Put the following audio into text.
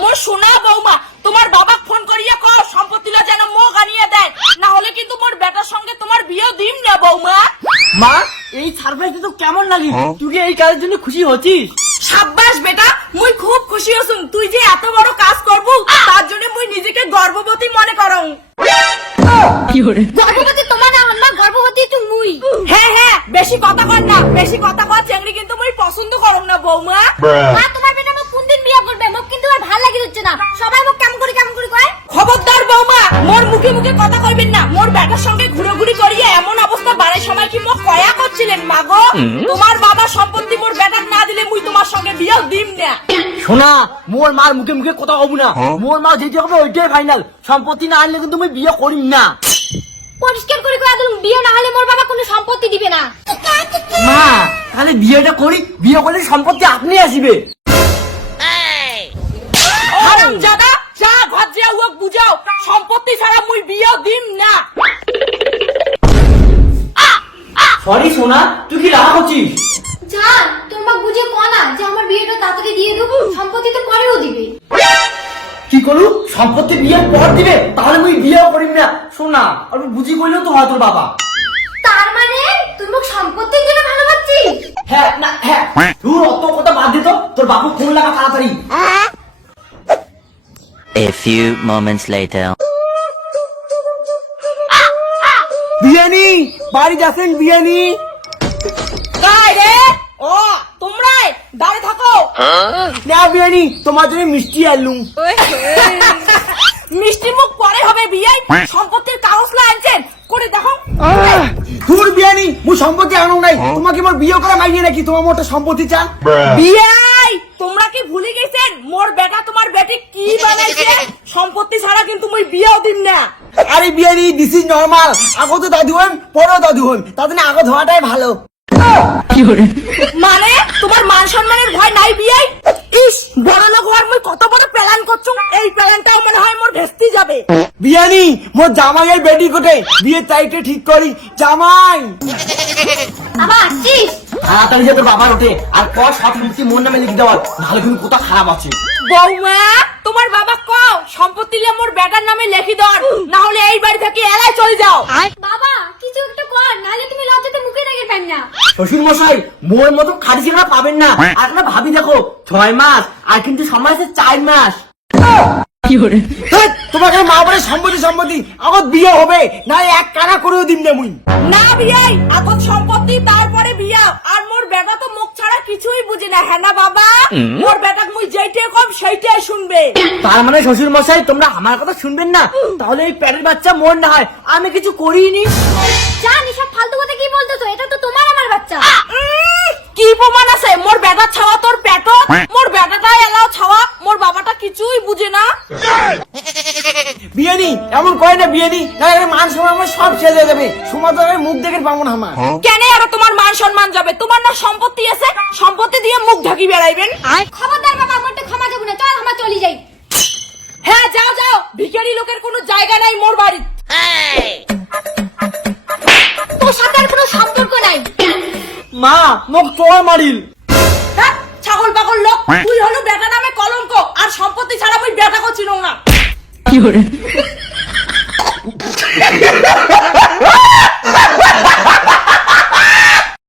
মোর সোনা বৌমা তোমার বাবা ফোন করিয়া কও সম্পত্তিলা যেন মোক আনিয়ে দেয়, না হলে কিন্তু মোর বেটার সঙ্গে তোমার বিয়ে দিম না বৌমা। মা এই সারপ্রাইজটা তো কেমন লাগে? তুই কি এই কাজের জন্য খুশি হচ্ছিস? সাব্বাস বেটা, মুই খুব খুশি হসুম। তুই যে এত বড় কাজ করবু তার জন্য মুই নিজেকে গর্ভবতী মনে করং। গর্ভবতী তোমার না হন মা, গর্ভবতী তুমি। হ্যাঁ হ্যাঁ, বেশি কথা কর না, বেশি কথা কর চেংড়ি কিন্তু মুই পছন্দ করং না বৌমা। মা তোমার বেটা মোক কোন দিন বিয়ে করবে? মোক কিন্তু আর ভালো লাগি হচ্ছে না, সবাই মোক কেমন করে কয়। খবরদার বৌমা, মোর মুখে মুখে কথা কইবেন না। মোর বেটার সঙ্গে ঘুরোঘুরি করিয়ে এমন অবস্থা বাড়ির সময় কি মোক কয়া করছিলেন মাগো? তোমার বাবা সম্পত্তি মোর বেটার না দিলে মুই তোমার সঙ্গে বিয়ে দিম না। শোনা, মোর মার মুখে মুখে কথা কব না। মোর মা যেটা হবে ওইটাই ফাইনাল। সম্পত্তি না আনলে কিন্তু আমি বিয়ে করিম না। পরিষ্কার করে কয়া দিলুম, বিয়ে না হলে মোর বাবা কোনো সম্পত্তি দিবে না। মা তাহলে বিয়েটা করি, বিয়ে করলে সম্পত্তি আপনি আসিবে। হারামজাদা, যা ঘর যা ওক বুঝাও, সম্পত্তি ছাড়া মুই বিয়ে দিম না। সরি সোনা, তুই কি রাগ হচ্ছিস? জান তোর মা বুঝে কো না যে আমার বিয়েটা তাড়াতাড়ি দিয়ে দেবো, সম্পত্তি তো পরেও দিবে। কি করু? সম্পত্তি বিয়ের পর দিবে? তাহলে মুই বিয়েও করিম না। শোনা, আর বুঝি কইলেও তো হয় তোর বাবা। তার মানে তুই মোক সম্পত্তির জন্য ভালোবাসছিস? হ্যাঁ না হ্যাঁ, তুই অত কথা বাদ দে তো। তোর বাবু ফোন লাগা তাড়াতাড়ি। A few moments later. বিয়ানি বাড়ি যাচ্ছেন? বিয়ানি কাই রে? ও তোমরাই দাঁড়ে থাকো। না বিয়ানি, তোমার জন্য মিষ্টি আনলুম। মিষ্টি মুখ পরে হবে, বিয়াই সম্পত্তির কাগজলা আনছেন করে দেখো। তোর বিয়ানি মুই সম্পত্তি আনো নাই। তোমাকে মোর বিয়ে করা মাইনে নাকি তোমার মোটা সম্পত্তি চান? বিয়াই তোমরা কি ভুলে গেছেন মোর বেটা তোমার বেটি কি বানাইছে? সম্পত্তি ছাড়া কিন্তু মুই বিয়েও দিম না। আরে বিয়ানি, দিস ইজ নরমাল। আগত তো দাদু হন, পরেও দাদু হন, তাদের আগত হওয়াটাই ভালো। মানে তোমার মান সম্মানের ভয় নাই বিয়াই? ইস, বড় লোক হওয়ার মুই কত বড় প্ল্যান করছো, এই প্ল্যানটাও মনে হয় মোর ভেস্তি যাবে। বিয়ানি মোর জামাইয়ের বেটি কোটে, বিয়ের তারিখটা ঠিক করি। জামাই বাবা আসছিস? তাড়াতাড়ি যে তোর বাবার ওঠে আর পর সব সম্পত্তি মোর নামে লিখে দেওয়ার, নাহলে কিন্তু কোথা খারাপ আছে। বৌমা তোমার বাবা কও সম্পত্তি নিয়ে মোর বেটার নামে লেখি দর, না হলে এই বাড়ি থেকে এলাই চলে যাও। বাবা কিছু একটা কর, নাহলে তুমি লজ্জাতে মুখে রেখে পাই না। শ্বশুর মশাই, মোর মতো খাড়ি ছেড়া পাবেন না। আর না ভাবি দেখো 6 মাস, আর কিন্তু সময় আছে 4 মাস। তোমাকে মা বলে সম্পত্তি সম্পত্তি, আগত বিয়ে হবে না এক কানা করেও দিন না মুই। না বিয়াই, আগত সম্পত্তি তারপরে বিয়া। আর মোর বেটা তো মুখ ছাড়া কিছুই বুঝে না, হ্যাঁ না বাবা? মোর বেটাক মুই যেইটাই কম সেইটাই শুনবে। তার মানে শ্বশুর মশাই তোমরা আমার কথা শুনবেন না? তাহলে এই প্যারের বাচ্চা মোর না হয়, আমি কিছু করিনি। জান এসব ফালতু কথা কি বলতেছো? এটা তো তোমার আমার বাচ্চা। কি প্রমাণ আছে? মোর বেটা ছাওয়া তোর পেট, মোর বেটাটাই এলাও ছাওয়া, মোর বাবাটা কিছুই বুঝে না। বিয়ানি এমন কয় না বিয়ানি, না মান সম্মান আমার সব শেষ হয়ে যাবে। সমাজের মুখ দেখে পাবো না আমার। কেন আর তোমার মান সম্মান যাবে? তোমার না সম্পত্তি আছে, সম্পত্তি দিয়ে মুখ ঢাকি বেড়াইবেন। খবরদার বাবা, আমারটা ক্ষমা দেবো না। চল আমরা চলে যাই। হ্যাঁ যাও যাও, ভিখারি লোকের কোনো জায়গা নাই মোর বাড়ি। তোর সাথে আর কোনো সম্পর্ক নাই। মা মোক চোর মারিল। হ্যাঁ, ছাগল পাগল লোক, তুই হলো বেটা নামে কলঙ্ক, আর সম্পত্তি ছাড়া মুই বেটা করছিল না।